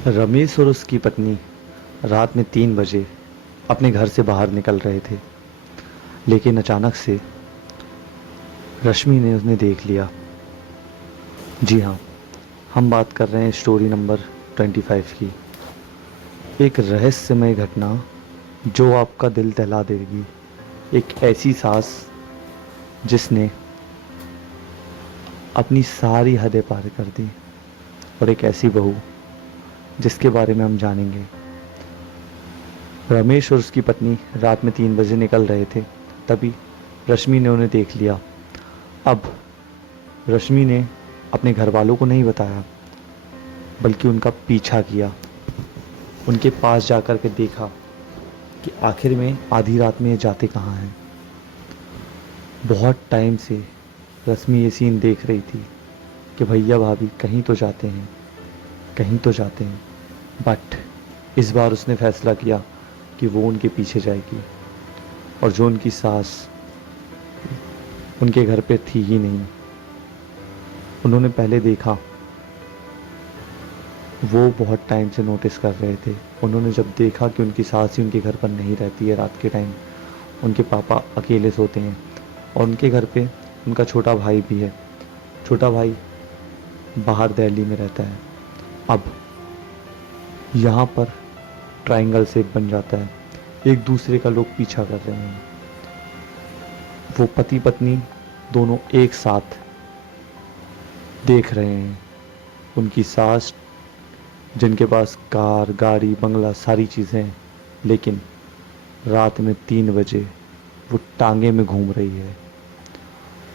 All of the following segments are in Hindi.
रमेश और उसकी पत्नी रात में 3 बजे अपने घर से बाहर निकल रहे थे, लेकिन अचानक से रश्मि ने उन्हें देख लिया। जी हाँ, हम बात कर रहे हैं स्टोरी नंबर 25 की। एक रहस्यमय घटना जो आपका दिल दहला देगी। एक ऐसी सास जिसने अपनी सारी हदें पार कर दी, और एक ऐसी बहू जिसके बारे में हम जानेंगे। रमेश और उसकी पत्नी रात में 3 बजे निकल रहे थे, तभी रश्मि ने उन्हें देख लिया। अब रश्मि ने अपने घर वालों को नहीं बताया, बल्कि उनका पीछा किया। उनके पास जाकर के देखा कि आखिर में आधी रात में ये जाते कहाँ हैं। बहुत टाइम से रश्मि ये सीन देख रही थी कि भैया भाभी कहीं तो जाते हैं, कहीं तो जाते हैं। बट इस बार उसने फैसला किया कि वो उनके पीछे जाएगी, और जो उनकी सास उनके घर पे थी ही नहीं। उन्होंने पहले देखा, वो बहुत टाइम से नोटिस कर रहे थे। उन्होंने जब देखा कि उनकी सास ही उनके घर पर नहीं रहती है, रात के टाइम उनके पापा अकेले सोते हैं, और उनके घर पे उनका छोटा भाई भी है। छोटा भाई बाहर दिल्ली में रहता है। अब यहाँ पर ट्रायंगल शेप बन जाता है, एक दूसरे का लोग पीछा कर रहे हैं। वो पति पत्नी दोनों एक साथ देख रहे हैं। उनकी सास जिनके पास कार, गाड़ी, बंगला सारी चीज़ें हैं, लेकिन रात में 3 बजे वो टांगे में घूम रही है।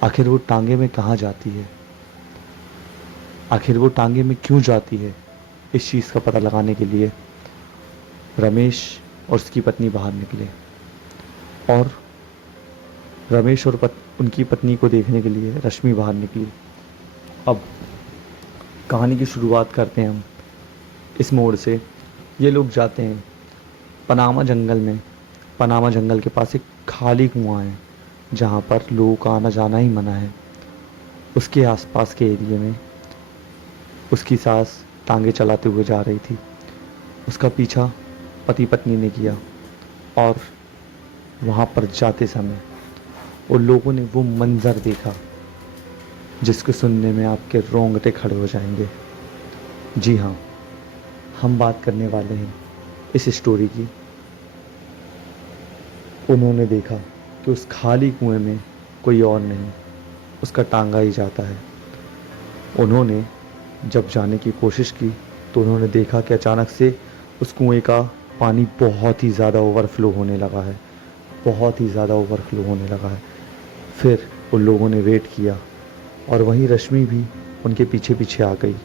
आखिर वो टांगे में कहाँ जाती है, आखिर वो टांगे में क्यों जाती है, इस चीज़ का पता लगाने के लिए रमेश और उसकी पत्नी बाहर निकले। और रमेश और उनकी पत्नी को देखने के लिए रश्मि बाहर निकली। अब कहानी की शुरुआत करते हैं हम इस मोड़ से। ये लोग जाते हैं पनामा जंगल में। पनामा जंगल के पास एक खाली कुआं है, जहाँ पर लोगों का आना जाना ही मना है। उसके आसपास के एरिया में उसकी सास टांगे चलाते हुए जा रही थी। उसका पीछा पति पत्नी ने किया, और वहाँ पर जाते समय उन लोगों ने वो मंज़र देखा जिसको सुनने में आपके रोंगटे खड़े हो जाएंगे। जी हाँ, हम बात करने वाले हैं इस स्टोरी की। उन्होंने देखा कि उस खाली कुएं में कोई और नहीं, उसका टांगा ही जाता है। उन्होंने जब जाने की कोशिश की तो उन्होंने देखा कि अचानक से उस कुएं का पानी बहुत ही ज़्यादा ओवरफ्लो होने लगा है, बहुत ही ज़्यादा ओवरफ्लो होने लगा है। फिर उन लोगों ने वेट किया, और वहीं रश्मि भी उनके पीछे पीछे आ गई।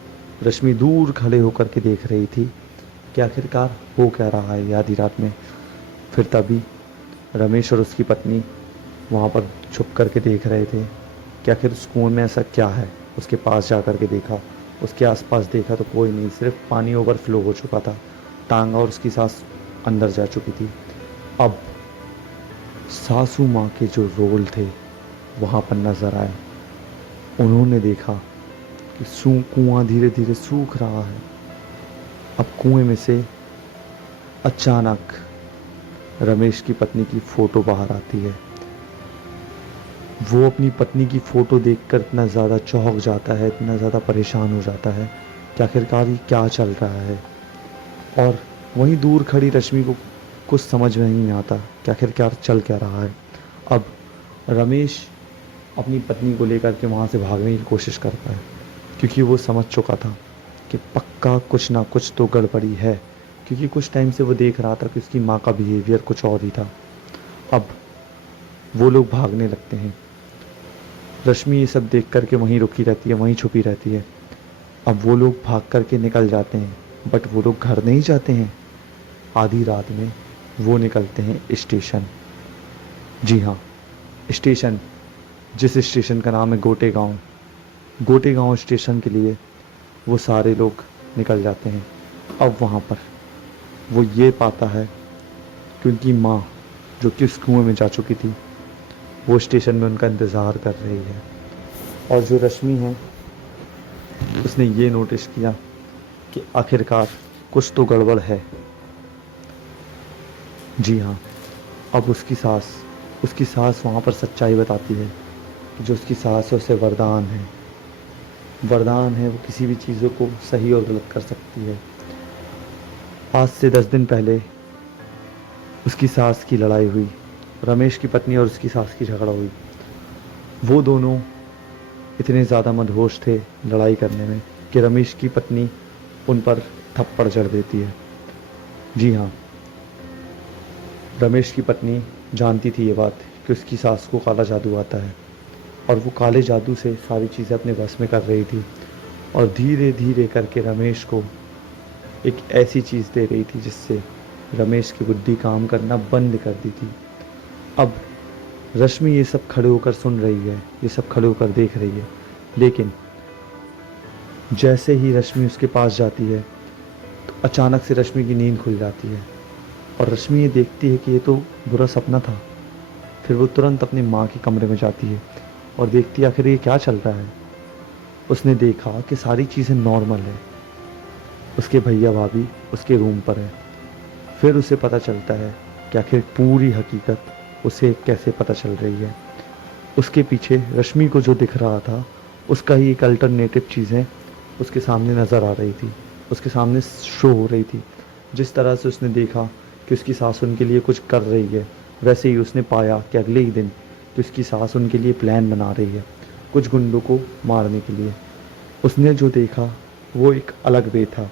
रश्मि दूर खड़े होकर के देख रही थी कि आखिरकार हो क्या रहा है आधी रात में। फिर तभी रमेश और उसकी पत्नी वहाँ पर छुप करके देख रहे थे कि आखिर उस कुएं में ऐसा क्या है। उसके पास जा कर के देखा, उसके आसपास देखा तो कोई नहीं, सिर्फ पानी ओवरफ्लो हो चुका था। टांगा और उसकी सास अंदर जा चुकी थी। अब सासू माँ के जो रोल थे वहाँ पर नज़र आए। उन्होंने देखा कि कुआं धीरे धीरे सूख रहा है। अब कुएं में से अचानक रमेश की पत्नी की फ़ोटो बाहर आती है। वो अपनी पत्नी की फ़ोटो देखकर इतना ज़्यादा चौंक जाता है, इतना ज़्यादा परेशान हो जाता है कि आखिरकार ये क्या चल रहा है। और वहीं दूर खड़ी रश्मि को कुछ समझ में नहीं आता कि आखिर क्या चल क्या रहा है। अब रमेश अपनी पत्नी को लेकर के वहाँ से भागने की कोशिश करता है, क्योंकि वो समझ चुका था कि पक्का कुछ ना कुछ तो गड़बड़ी है, क्योंकि कुछ टाइम से वो देख रहा था कि उसकी माँ का बिहेवियर कुछ और ही था। अब वो लोग भागने लगते हैं। रश्मि ये सब देख करके वहीं रुकी रहती है, वहीं छुपी रहती है। अब वो लोग भाग करके निकल जाते हैं, बट वो लोग घर नहीं जाते हैं। आधी रात में वो निकलते हैं स्टेशन। जी हाँ, स्टेशन, जिस स्टेशन का नाम है गोटे गांव। गोटे गांव स्टेशन के लिए वो सारे लोग निकल जाते हैं। अब वहाँ पर वो ये पाता है कि उनकी माँ, जो कि उस कुएं में जा चुकी थी, वो स्टेशन में उनका इंतज़ार कर रही है। और जो रश्मि है, उसने ये नोटिस किया कि आखिरकार कुछ तो गड़बड़ है। जी हाँ, अब उसकी सास वहाँ पर सच्चाई बताती है कि जो उसकी सास है उसे वरदान है, वो किसी भी चीज़ों को सही और गलत कर सकती है। आज से 10 दिन पहले उसकी सास की लड़ाई हुई। रमेश की पत्नी और उसकी सास की झगड़ा हुई। वो दोनों इतने ज़्यादा मदहोश थे लड़ाई करने में कि रमेश की पत्नी उन पर थप्पड़ जड़ देती है। जी हाँ, रमेश की पत्नी जानती थी ये बात कि उसकी सास को काला जादू आता है, और वो काले जादू से सारी चीज़ें अपने बस में कर रही थी, और धीरे धीरे करके रमेश को एक ऐसी चीज़ दे रही थी जिससे रमेश की बुद्धि काम करना बंद कर दी थी। अब रश्मि ये सब खड़े होकर सुन रही है, ये सब खड़े होकर देख रही है, लेकिन जैसे ही रश्मि उसके पास जाती है तो अचानक से रश्मि की नींद खुल जाती है, और रश्मि ये देखती है कि ये तो बुरा सपना था। फिर वो तुरंत अपनी माँ के कमरे में जाती है और देखती है आखिर ये क्या चल रहा है। उसने देखा कि सारी चीज़ें नॉर्मल है, उसके भैया भाभी उसके रूम पर है। फिर उसे पता चलता है कि आखिर पूरी हकीकत उसे कैसे पता चल रही है। उसके पीछे रश्मि को जो दिख रहा था उसका ही एक अल्टरनेटिव चीज़ें उसके सामने नज़र आ रही थी, उसके सामने शो हो रही थी। जिस तरह से उसने देखा कि उसकी सास उनके लिए कुछ कर रही है, वैसे ही उसने पाया कि अगले ही दिन कि उसकी सास उनके लिए प्लान बना रही है कुछ गुंडों को मारने के लिए। उसने जो देखा वो एक अलग वे था,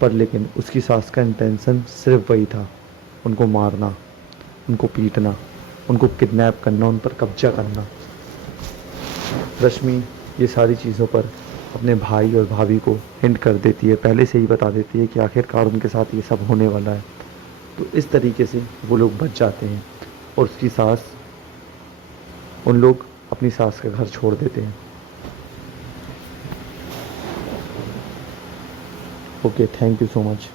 पर लेकिन उसकी सास का इंटेंशन सिर्फ वही था, उनको मारना, उनको पीटना, उनको किडनैप करना, उन पर कब्जा करना। रश्मि ये सारी चीज़ों पर अपने भाई और भाभी को हिंट कर देती है, पहले से ही बता देती है कि आखिरकार उनके साथ ये सब होने वाला है। तो इस तरीके से वो लोग बच जाते हैं, और उसकी सास, उन लोग अपनी सास का घर छोड़ देते हैं। Okay, thank you so much.